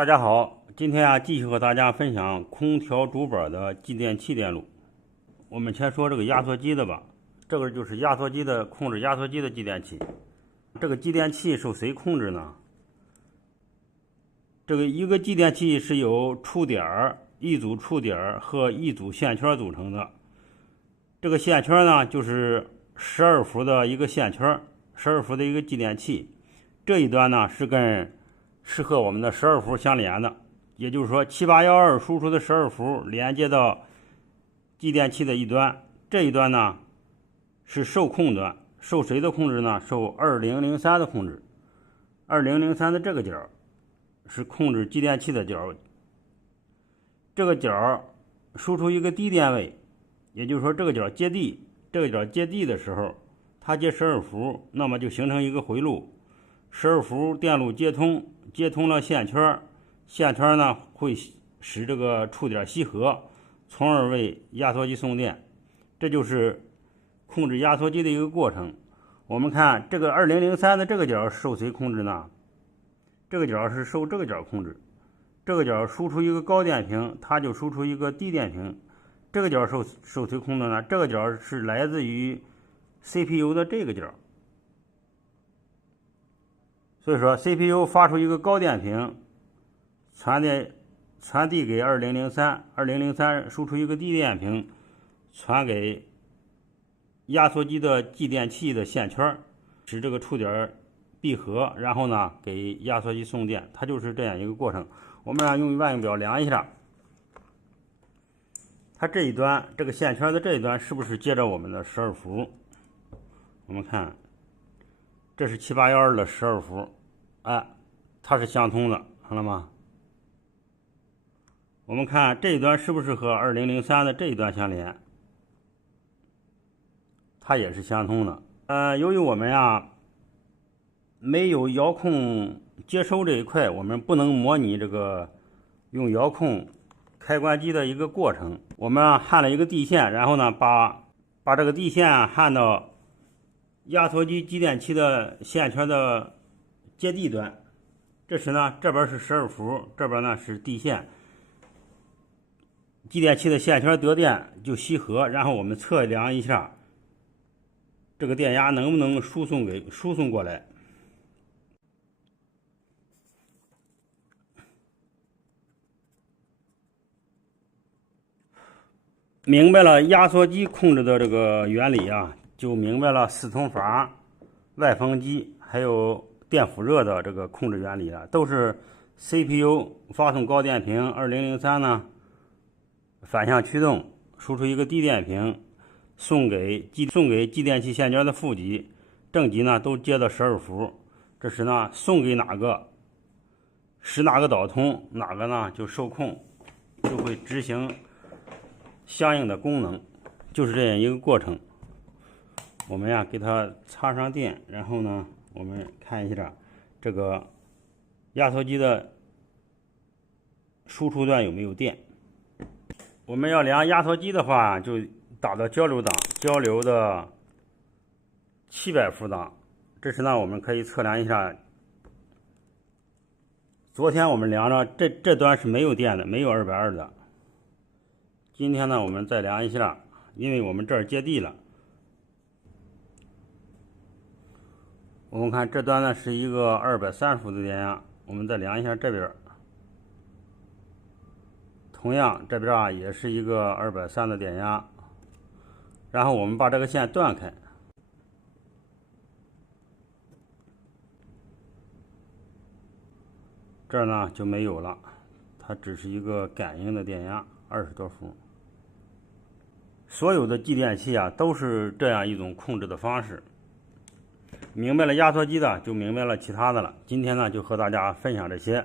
大家好，今天继续和大家分享空调主板的继电器电路。我们先说这个压缩机的吧，这个就是压缩机的控制压缩机的继电器。这个继电器受谁控制呢？这个一个继电器是由触点、一组触点和一组线圈组成的。这个线圈呢，就是12伏的一个线圈，12伏的一个继电器。这一端呢是是和我们的12伏相连的，也就是说7812输出的12伏连接到继电器的一端，这一端呢是受控端，受谁的控制呢？受2003的控制。2003的这个角是控制继电器的角，这个角输出一个低电位，也就是说这个角接地，这个角接地的时候，它接12伏，那么就形成一个回路，12伏电路接通了线圈，线圈呢会使这个触点吸合，从而为压缩机送电。这就是控制压缩机的一个过程。我们看这个2003的这个角受谁控制呢？这个角是受这个角控制。这个角输出一个高电平，它就输出一个低电平。这个角受谁控制呢？这个角是来自于 CPU 的这个角。所以说 CPU 发出一个高电平，传递给2003输出一个低电平，传给压缩机的继电器的线圈，使这个触点闭合，然后呢给压缩机送电，它就是这样一个过程。我们用万用表量一下，它这一端这个线圈的这一端是不是接着我们的12伏？我们看这是7812的12伏，它是相通的，看了吗？我们看这一端是不是和2003的这一端相连？它也是相通的。由于我们没有遥控接收这一块，我们不能模拟这个用遥控开关机的一个过程。我们焊了一个地线，然后呢把这个地线焊到压缩机继电器的线圈的接地端。这时呢，这边是12伏，这边呢是地线，继电器的线圈得电就吸合，然后我们测量一下这个电压能不能输送过来。明白了压缩机控制的这个原理就明白了四通阀、外风机还有电辅热的这个控制原理了，都是 CPU 发送高电平，2003呢反向驱动，输出一个低电平，送给继电器线圈的负极，正极呢都接到12伏。这时呢送给哪个使哪个导通，哪个呢就受控，就会执行相应的功能，就是这样一个过程。我们给它插上电，然后呢我们看一下这个压缩机的输出端有没有电。我们要量压缩机的话，就打到交流档，交流的700伏档。这时呢我们可以测量一下，昨天我们量着这端是没有电的，没有220的。今天呢我们再量一下，因为我们这儿接地了。我们看这端呢是一个230伏的电压，我们再量一下这边，同样这边也是一个230的电压。然后我们把这个线断开，这儿呢就没有了，它只是一个感应的电压20多伏。所有的继电器都是这样一种控制的方式。明白了压缩机的，就明白了其他的了。今天呢就和大家分享这些。